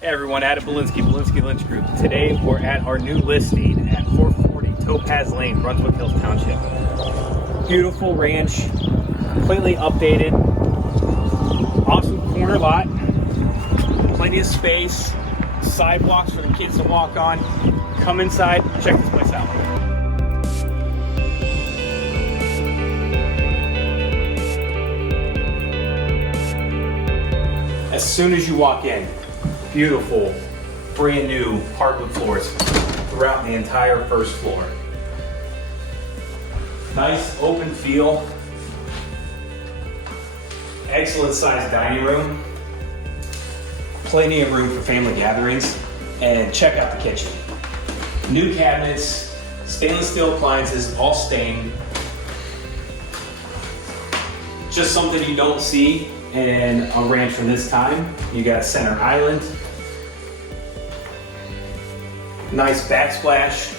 Hey everyone, Adam Bellinski-Lynch Group. Today we're at our new listing at 440 Topaz Lane, Brunswick Hills Township. Beautiful ranch, completely updated, awesome corner lot, plenty of space, sidewalks for the kids to walk on. Come inside, check this place out. As soon as you walk in, beautiful, brand new hardwood floors throughout the entire first floor. Nice open feel. Excellent sized dining room. Plenty of room for family gatherings. And check out the kitchen. New cabinets, stainless steel appliances, all stained. Just something you don't see in a ranch from this time. You got a center island. Nice backsplash.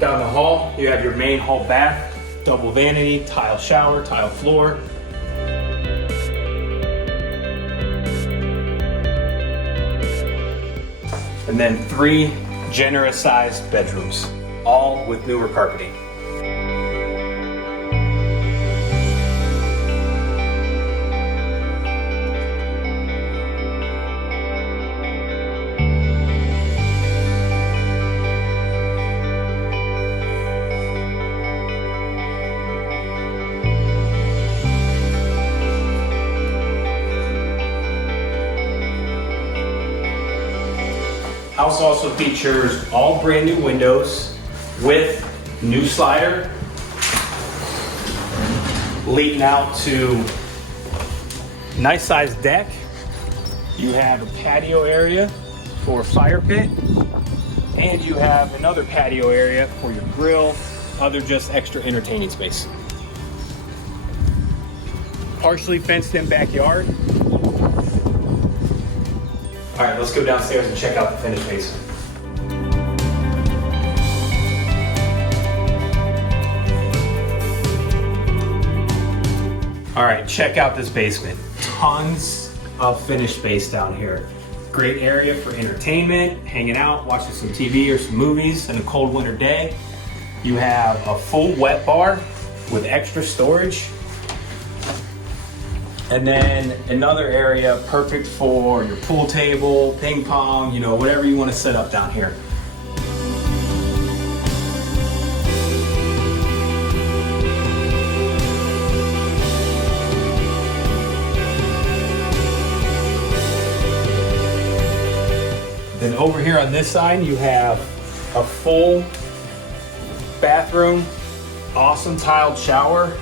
Down the hall, you have your main hall bath, double vanity, tile shower, tile floor. And then 3 generous sized bedrooms, all with newer carpeting. House also features all brand new windows with new slider leading out to nice sized deck. You have a patio area for a fire pit, and you have another patio area for your grill, other just extra entertaining space. Partially fenced in backyard. All right, let's go downstairs and check out the finished basement. All right, check out this basement. Tons of finished space down here. Great area for entertainment, hanging out, watching some TV or some movies on a cold winter day. You have a full wet bar with extra storage. And then another area perfect for your pool table, ping pong, you know, whatever you want to set up down here. Then over here on this side, you have a full bathroom, awesome tiled shower,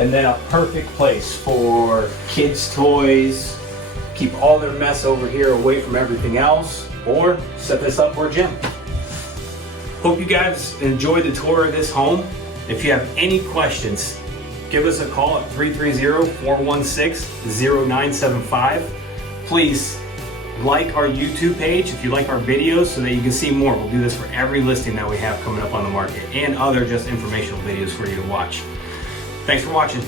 and then a perfect place for kids' toys. Keep all their mess over here away from everything else, or set this up for a gym. Hope you guys enjoyed the tour of this home. If you have any questions, give us a call at 330-416-0975. Please like our YouTube page if you like our videos so that you can see more. We'll do this for every listing that we have coming up on the market, and other just informational videos for you to watch. Thanks for watching.